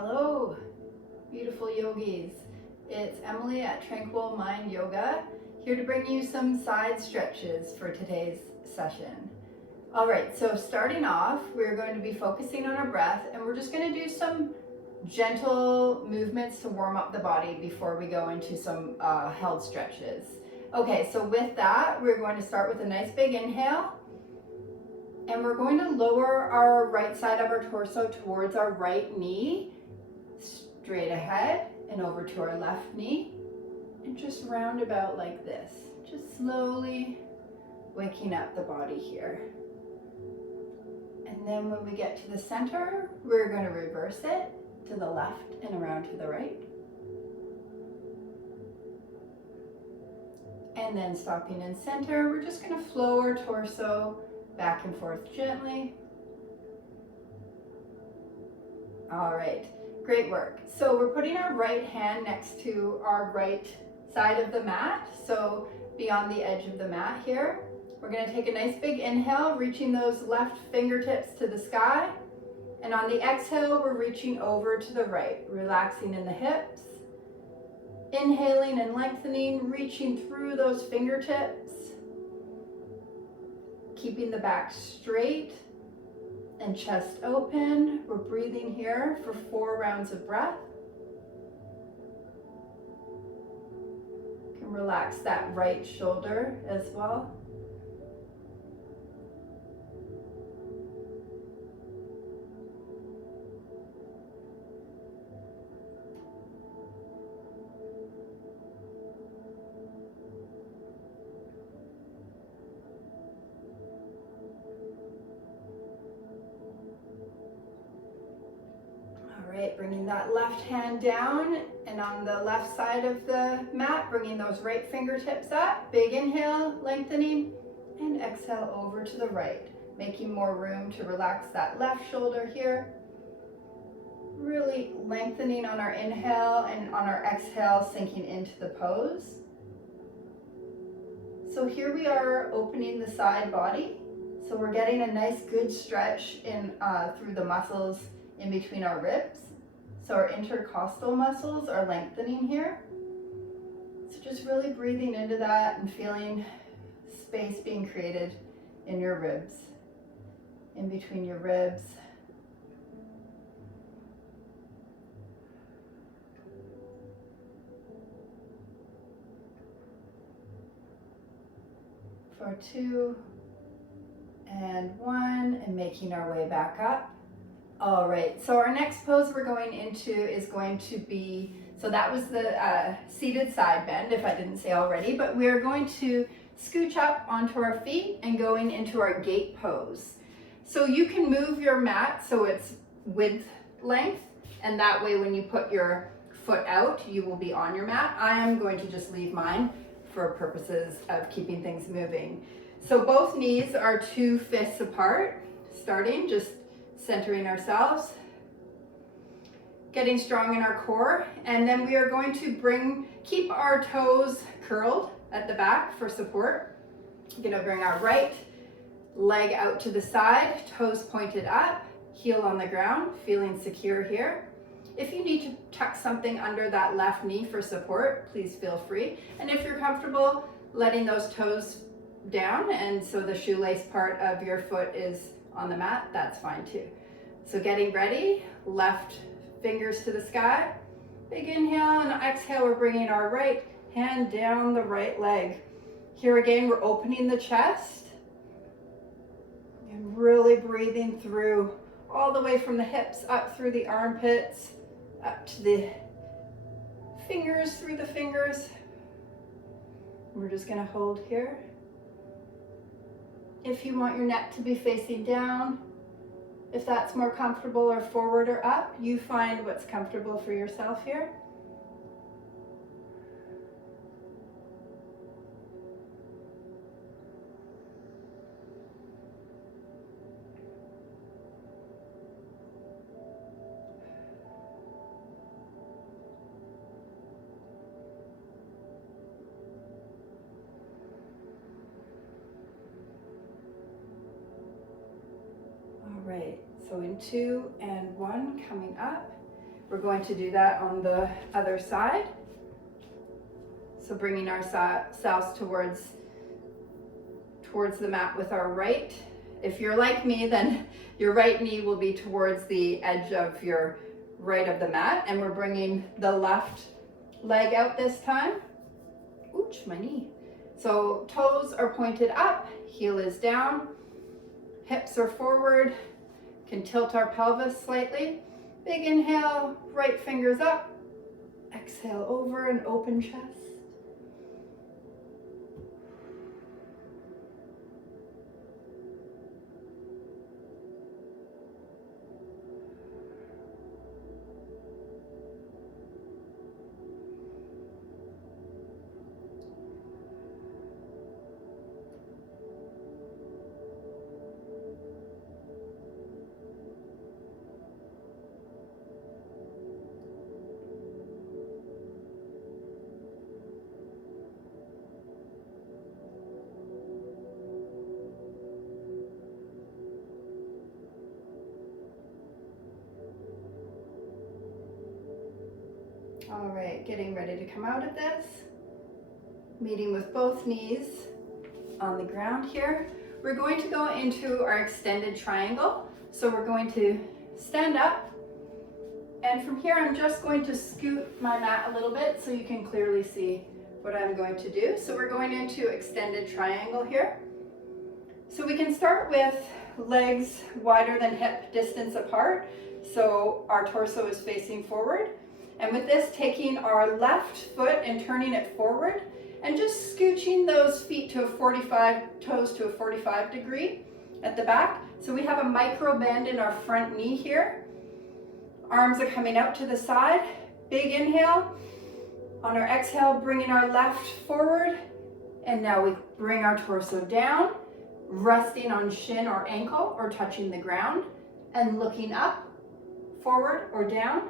Hello, beautiful yogis. It's Emily at Tranquil Mind Yoga, here to bring you some side stretches for today's session. All right, so starting off, we're going to be focusing on our breath, and we're just going to do some gentle movements to warm up the body before we go into some held stretches. Okay, so with that, we're going to start with a nice big inhale. And we're going to lower our right side of our torso towards our right knee, straight ahead and over to our left knee, and just round about like this. Just slowly waking up the body here. And then when we get to the center, we're going to reverse it to the left and around to the right. And then stopping in center, we're just going to flow our torso back and forth gently. All right, great work. So we're putting our right hand next to our right side of the mat, so beyond the edge of the mat here. We're going to take a nice big inhale, reaching those left fingertips to the sky. And on the exhale, we're reaching over to the right, relaxing in the hips. Inhaling and lengthening, reaching through those fingertips. Keeping the back straight and chest open. We're breathing here for 4 rounds of breath. You can relax that right shoulder as well. Bringing that left hand down, and on the left side of the mat, bringing those right fingertips up. Big inhale, lengthening, and exhale over to the right, making more room to relax that left shoulder here. Really lengthening on our inhale, and on our exhale, sinking into the pose. So here we are opening the side body. So we're getting a nice good stretch in through the muscles in between our ribs. So our intercostal muscles are lengthening here. So just really breathing into that and feeling space being created in your ribs, in between your ribs. For 2 and 1, and making our way back up. All right, so our next pose we're going into is going to be, so that was the seated side bend, if I didn't say already, but we're going to scooch up onto our feet and going into our gate pose. So you can move your mat so it's width length, and that way when you put your foot out, you will be on your mat. I am going to just leave mine for purposes of keeping things moving. So both knees are 2 fists apart, starting just centering ourselves, getting strong in our core, and then we are going to keep our toes curled at the back for support. We're going to bring our right leg out to the side, toes pointed up, heel on the ground, feeling secure here. If you need to tuck something under that left knee for support, please feel free. And if you're comfortable letting those toes down, and so the shoelace part of your foot is on the mat, that's fine too. So getting ready, left fingers to the sky, big inhale, and exhale, we're bringing our right hand down the right leg. Here again, we're opening the chest and really breathing through all the way from the hips up through the armpits, up to the fingers, through the fingers. We're just gonna hold here. If you want your neck to be facing down, if that's more comfortable, or forward or up, you find what's comfortable for yourself here. Right, so in 2 and 1, coming up, We're going to do that on the other side. So bringing ourselves towards the mat with our right. If you're like me, then your right knee will be towards the edge of your right of the mat, and we're bringing the left leg out this time. Ouch, my knee. So toes are pointed up, heel is down, hips are forward, can tilt our pelvis slightly. Big inhale, right fingers up, exhale over and open chest. All right, getting ready to come out of this. Meeting with both knees on the ground here. We're going to go into our extended triangle. So we're going to stand up, and from here I'm just going to scoot my mat a little bit so you can clearly see what I'm going to do. So we're going into extended triangle here. So we can start with legs wider than hip distance apart, so our torso is facing forward. And with this, taking our left foot and turning it forward and just scooching those feet to a 45, toes to a 45 degree at the back. So we have a micro bend in our front knee here. Arms are coming out to the side. Big inhale. On our exhale, bringing our left forward. And now we bring our torso down, resting on shin or ankle or touching the ground and looking up, forward or down.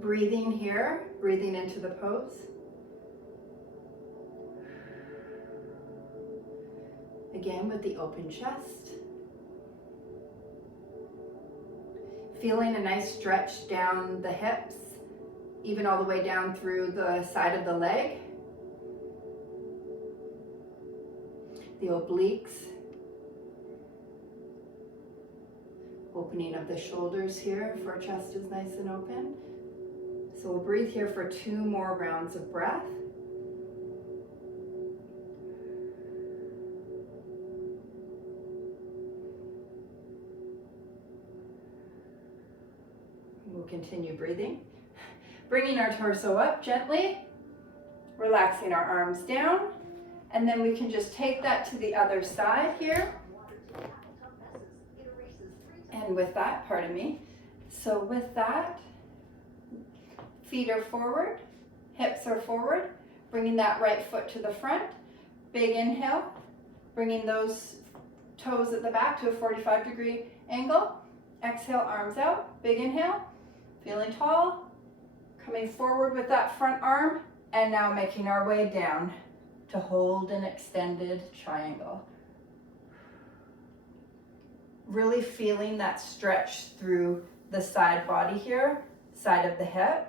Breathing here, breathing into the pose. Again with the open chest. Feeling a nice stretch down the hips, even all the way down through the side of the leg. The obliques. Opening of the shoulders here if our chest is nice and open. So we'll breathe here for 2 more rounds of breath. We'll continue breathing. Bringing our torso up gently, relaxing our arms down, and then we can just take that to the other side here. And with that, pardon me. So with that, feet are forward, hips are forward, bringing that right foot to the front. Big inhale, bringing those toes at the back to a 45 degree angle. Exhale, arms out, big inhale, feeling tall, coming forward with that front arm, and now making our way down to hold an extended triangle. Really feeling that stretch through the side body here, side of the hip.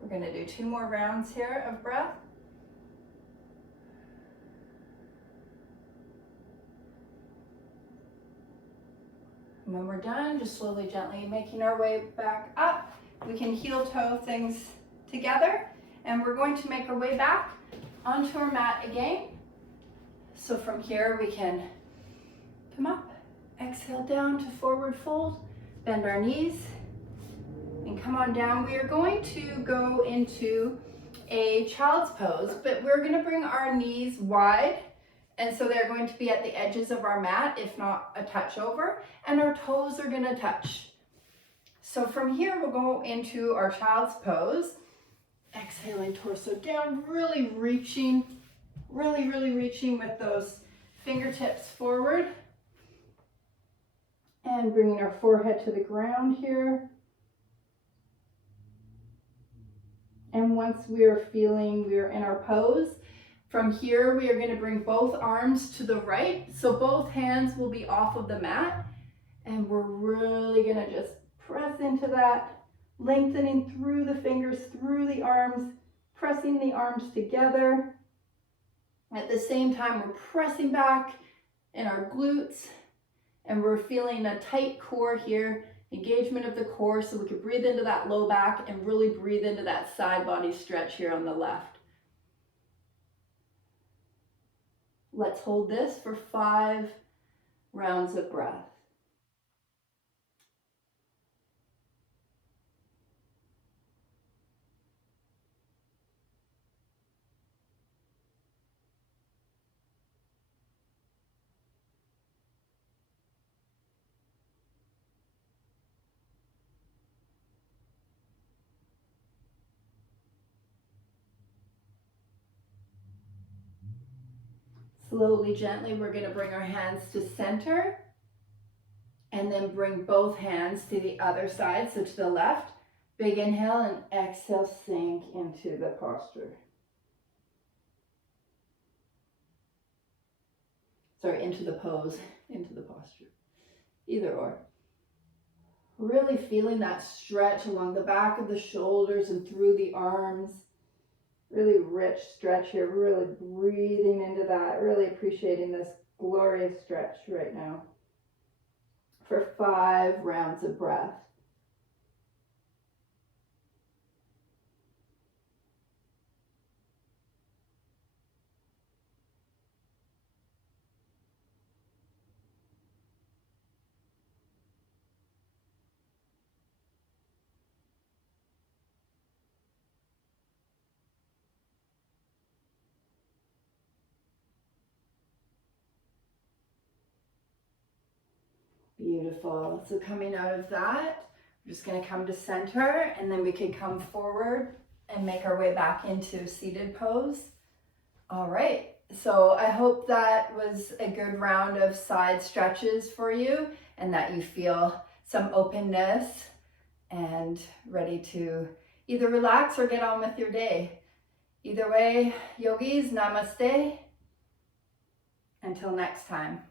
We're going to do 2 more rounds here of breath. And when we're done, just slowly, gently making our way back up. We can heel toe things together, and we're going to make our way back onto our mat again. So from here we can come up, exhale down to forward fold, bend our knees, and come on down. We are going to go into a child's pose, but we're going to bring our knees wide, and so they're going to be at the edges of our mat, if not a touch over, and our toes are going to touch. So from here we'll go into our child's pose. Exhaling torso down, really reaching with those fingertips forward. And bringing our forehead to the ground here. And once we are feeling we are in our pose, from here we are going to bring both arms to the right. So both hands will be off of the mat. And we're really going to just press into that, lengthening through the fingers, through the arms, pressing the arms together. At the same time, we're pressing back in our glutes, and we're feeling a tight core here, engagement of the core, so we can breathe into that low back and really breathe into that side body stretch here on the left. Let's hold this for 5 rounds of breath. Slowly, gently, we're going to bring our hands to center and then bring both hands to the other side, so to the left. Big inhale and exhale, sink into the posture. Sorry, into the pose, into the posture. Either or. Really feeling that stretch along the back of the shoulders and through the arms. Really rich stretch here, really breathing into that, really appreciating this glorious stretch right now for 5 rounds of breath. Beautiful. So coming out of that, we're just going to come to center, and then we can come forward and make our way back into seated pose. All right. So I hope that was a good round of side stretches for you, and that you feel some openness and ready to either relax or get on with your day. Either way, yogis, namaste. Until next time.